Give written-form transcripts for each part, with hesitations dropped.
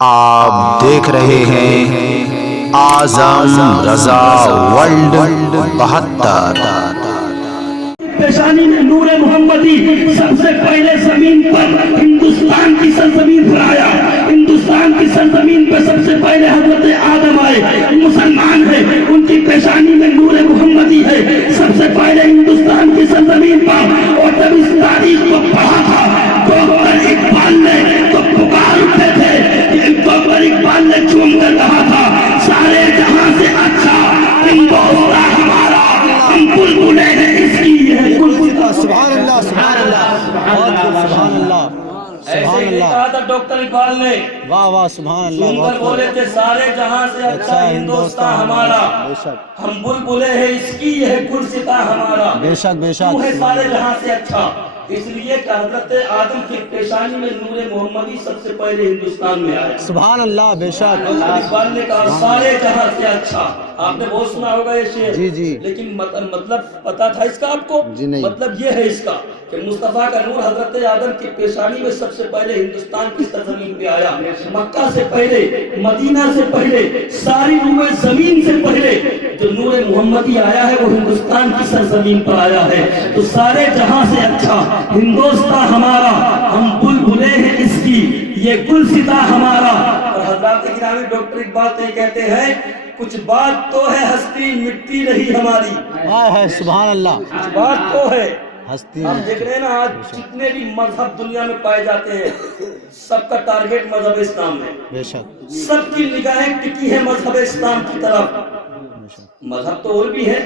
آپ دیکھ رہے ہیں اعظم رضا ورلڈ 72۔ پیشانی میں نور محمدی سب سے پہلے زمین پر ہندوستان کی سرزمین پر آیا۔ ہندوستان کی سرزمین پر سب سے پہلے حضرت آدم آئے، مسلمان ہے، ان کی پیشانی میں نور محمدی ہے۔ سب سے پہلے ہندوستان کی سرزمین پر، اور جب اس تاریخ کو پڑھا تھا ڈاکٹر اقبال نے تو پکار اٹھے تھے، ڈاکٹر اقبال نے چوم کر کہا تھا سارے جہاں سے اچھا ہندوستان ہمارا، ہم بلبلیں ہیں اس کی۔ سبحان اللہ سبحان اللہ سبحان اللہ ایسے ہی کہا تھا ڈاکٹر اقبال نے، واہ واہ سبحان اللہ، بولے تھے سارے جہاں سے اچھا ہندوستان ہمارا، ہم بلبلیں ہیں اس کی، یہ گلستاں ہمارا۔ بے شک بے شک، وہ ہے سارے جہاں سے اچھا، اس لیے کہ حضرت آدم کی پیشانی میں نور محمدی سب سے پہلے ہندوستان میں آیا۔ سبحان اللہ بے شک۔ اقبال نے کہا سارے جہاں سے اچھا، آپ نے بہت سنا ہوگا یہ شعر، جی جی، لیکن مطلب پتا تھا اس کا آپ کو؟ جی نہیں۔ مطلب یہ ہے اس کا کہ مصطفیٰ کا نور حضرت آدم کی پیشانی میں سب سے پہلے ہندوستان کی سرزمین پہ آیا۔ مکہ سے پہلے، مدینہ سے پہلے، ساری روئے زمین سے پہلے جو نور محمدی آیا ہے وہ ہندوستان کی سرزمین پر آیا ہے۔ تو سارے جہاں سے اچھا ہندوستان ہمارا، ہم بلبلیں ہیں اس کی، یہ گلستاں ہمارا۔ اور حضرات گرامی ڈاکٹر اقبال تو یہ کہتے ہیں کچھ بات تو ہے ہستی مٹتی نہیں ہماری، ہے سبحان اللہ، کچھ بات تو ہے ہستی۔ ہم دیکھ رہے ہیں نا آج جتنے بھی مذہب دنیا میں پائے جاتے ہیں سب کا ٹارگیٹ مذہب اسلام ہے، بے شک سب کی نگاہیں ٹکی ہیں مذہب اسلام کی طرف۔ مذہب تو اور بھی ہے،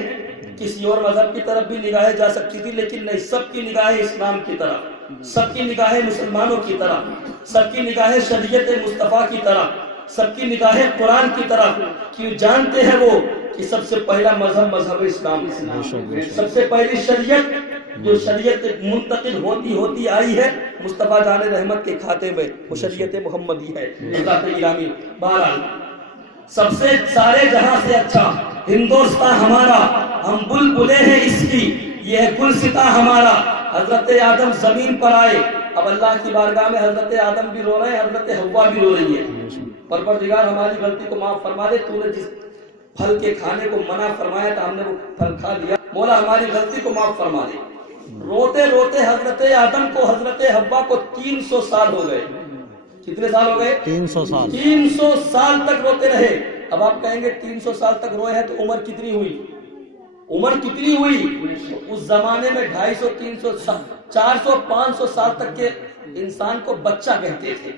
کسی اور مذہب کی طرف بھی نگاہیں جا سکتی تھی، لیکن نہیں، سب کی نگاہیں اسلام کی طرف، سب کی نگاہیں مسلمانوں کی طرف، سب کی نگاہیں شریعت مصطفیٰ کی طرف، سب کی نگاہیں قرآن کی طرف۔ کیوں جانتے ہیں وہ کہ سب سے پہلا مذہب اسلام، سب سے پہلی شریعت جو شریعت منتقل ہوتی آئی ہے مصطفیٰ جان رحمت کے کھاتے میں، وہ شریعت محمدی ہے۔ اللہ کے گرامی، بہرحال سب سے سارے جہاں سے اچھا ہندوستان ہمارا، ہم بلبلیں ہیں اس کی، یہ گلستاں ہمارا۔ حضرت آدم زمین پر آئے، اب اللہ کی بارگاہ میں حضرت آدم بھی رو رہے ہیں، حضرت حوا بھی رو رہی ہے۔ پروردگار ہماری غلطی کو معاف فرما دے، تو نے جس پھل کے کھانے کو منع فرمایا تھا ہم نے وہ پھل کھا لیا، مولا ہماری غلطی کو معاف فرما دے۔ روتے روتے حضرت آدم کو، حضرت حوا کو 300 سال ہو گئے۔ کتنے سال ہو گئے؟ 300 سال، 300 سال تک روتے رہے۔ اب آپ کہیں گے 300 سال تک روئے ہیں تو عمر کتنی ہوئی؟ عمر کتنی ہوئی؟ اس زمانے میں 250 300 400 500 سال تک کے انسان کو بچہ کہتے تھے،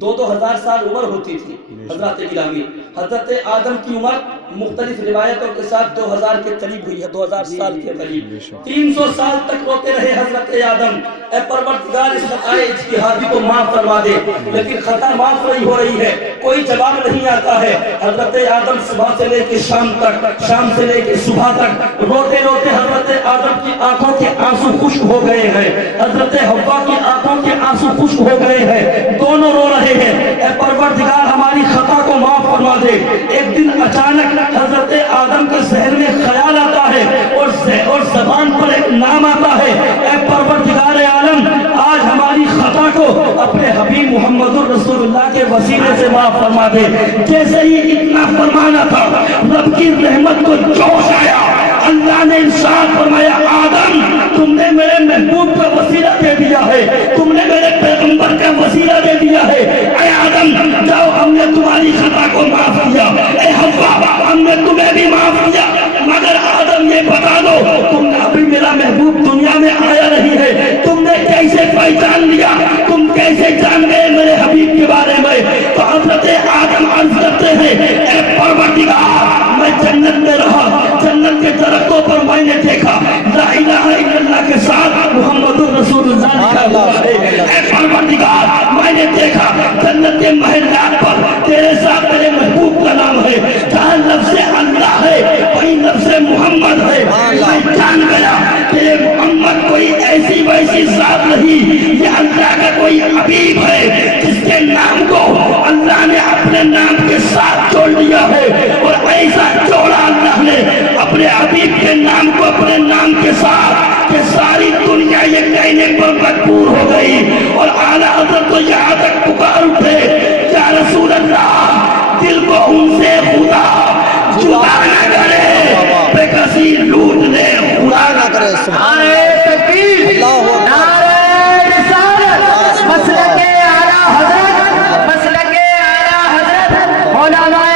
2-2000 سال عمر ہوتی تھی۔ حضرات گرامی، حضرت آدم کی عمر مختلف روایتوں کے ساتھ 2000 کے قریب ہوئی ہے، 2000 سال کے قریب۔ 300 سال تک روتے رہے حضرت آدم، اے پروردگار اس خطائے اجتہادی کو معاف فرما دے، لیکن خطا معاف نہیں ہو رہی ہے، کوئی جواب نہیں آتا ہے۔ حضرت آدم صبح سے لے کے شام تک، شام سے لے کے صبح تک روتے روتے حضرت آدم کی آنکھوں کے آنسو خشک ہو گئے ہیں، حضرت حوا کی آنکھوں کے آنسو خشک ہو گئے ہیں، دونوں رو رہے ہیں۔ اے پروردگار ہماری خطا کو معاف فرما دے۔ ایک دن اچانک حضرت آدم کے ذہن میں خیال آتا ہے اور زبان پر ایک نام آتا ہے، اے پروردگار عالم آج ہماری خطا کو اپنے حبیب محمد الرسول اللہ کے وسیلے سے معاف فرما دے۔ جیسے ہی اتنا فرمانا تھا رب کی رحمت کو جوش آیا، اللہ نے ارشاد فرمایا آدم تم نے میرے محبوب کا وسیلہ دے دیا ہے، تم نے میرے پیغمبر کا وسیلہ دے دیا ہے۔ اے آدم جاؤ، ہم نے تمہاری خطا کو معاف کیا، اے حوا ہم نے تمہیں بھی معاف کیا، مگر آدم یہ بتا دو تم نے ابھی میرا محبوب دنیا میں آیا نہیں ہے، تم نے کیسے پہچان لیا، تم کیسے جان گئے میرے حبیب کے بارے میں؟ تو حضرت آدم عرض کرتے ہیں اے پروردگار میں جنت میں رہا، جنت کے درختوں پر میں نے دیکھا لا الہ الا اللہ کے ساتھ محمد الرسول اللہ لکھا ہوا ہے۔ اے پروردگار میں نے دیکھا جنت کے محلات پر تیرے ساتھ میرے محبوب کا نام ہے، جہاں لفظ اللہ ہے وہی لفظ محمد ہے۔ میں جان گیا کہ یہ محمد کوئی ایسی ویسی ذات نہیں، یہ اللہ کا کوئی حبیب ہے جس کے نام کو اللہ نے اپنے نام کے ساتھ جوڑ لیا ہے، اور ایسا جوڑا اللہ نے اپنے حبیب کے نام کو اپنے نام کے ساتھ کہ ساری دنیا یہ کہنے پر مجبور ہو گئی، اور اعلیٰ حضرت تو یہاں تک پکار اٹھے یا رسول مولانا